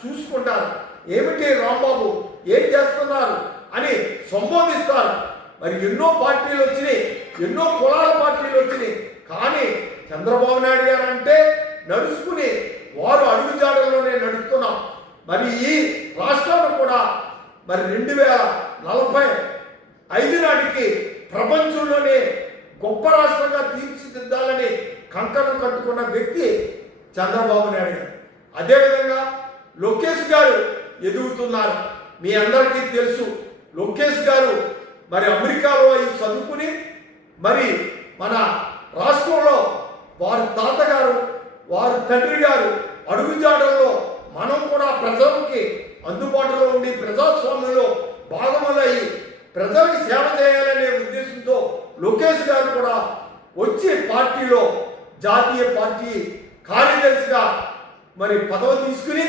చూసుకుంటారు. ఏమిటి రాంబాబు ఏం చేస్తున్నారు అని సంబోధిస్తారు. మరి ఎన్నో పార్టీలు వచ్చినాయి, ఎన్నో కులాల పార్టీలు వచ్చినాయి. కానీ చంద్రబాబు నాయుడు గారు అంటే నడుచుకుని వారు అడుగుజాడల్లోనే నడుస్తున్నాం. మరి ఈ రాష్ట్రాన్ని కూడా మరి 2045 నాటికి ప్రపంచంలోనే గొప్ప రాష్ట్రంగా తీర్చిదిద్దాలని కంకణం కట్టుకున్న వ్యక్తి చంద్రబాబు నాయుడు గారు. అదేవిధంగా లోకేష్ గారు ఎదుగుతున్నారు. మీ అందరికీ తెలుసు, లోకేష్ గారు మరి అమెరికాలో చదువుకుని మరి మన రాష్ట్రంలో వారి తాతగారు వారి తండ్రి గారు అడుగుజాడల్లో మనం కూడా ప్రజలకి అందుబాటులో ఉండి ప్రజాస్వామ్యంలో భాగములయ్యి ప్రజలకు సేవ చేయాలనే ఉద్దేశంతో లోకేష్ గారు కూడా వచ్చి పార్టీలో జాతీయ పార్టీ కార్యదర్శిగా మరి పదవి తీసుకుని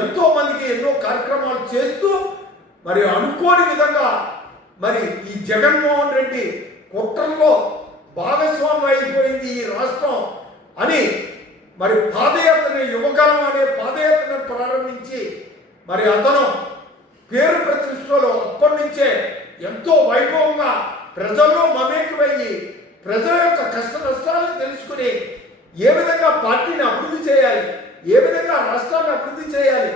ఎంతో మందికి ఎన్నో కార్యక్రమాలు చేస్తూ మరి అనుకోని విధంగా మరి ఈ జగన్మోహన్ రెడ్డి కుట్రల్లో భాగస్వామ్యం అయిపోయింది ఈ రాష్ట్రం అని మరి పాదయాత్ర యువకాలం అనే పాదయాత్రను ప్రారంభించి మరి అతను పేరు ప్రతిష్టలో అప్పటి నుంచే ఎంతో వైభవంగా ప్రజల్లో మమేకమయ్యి ప్రజల యొక్క కష్ట నష్టాలను తెలుసుకుని ఏ విధంగా పార్టీని అభివృద్ధి చేయాలి, ఏ విధంగా రాష్ట్రాన్ని అభివృద్ధి చేయాలి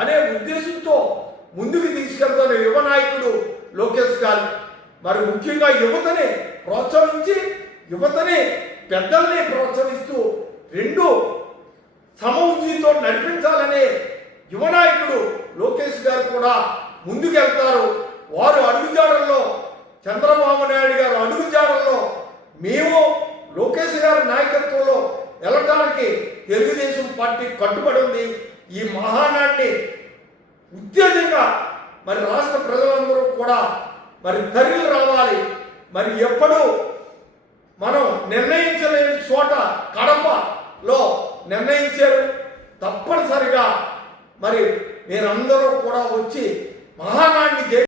అనే ఉద్దేశంతో ముందుకు తీసుకెళ్తున్న యువ నాయకుడు లోకేష్ గారు. మరి ముఖ్యంగా యువతని ప్రోత్సహించి యువతని పెద్దల్ని ప్రోత్సహిస్తూ రెండు సమవుద్ధితో నడిపించాలనే యువ నాయకుడు లోకేష్ గారు కూడా ముందుకెళ్తారు. వారు అడుగుజాడల్లో చంద్రబాబు నాయుడు గారు అడుగుజాడల్లో మేము లోకేష్ గారి నాయకత్వంలో వెళ్ళటానికి తెలుగుదేశం పార్టీ కట్టుబడి ఉంది. ఈ మహానాడిని ఉత్తేజంగా మరి రాష్ట్ర ప్రజలందరూ కూడా మరి తరలి రావాలి. మరి ఎప్పుడు మనం నిర్ణయించలేని చోట కడపలో నిర్ణయించారు. తప్పనిసరిగా మరి మీరందరూ కూడా వచ్చి మహానాడిని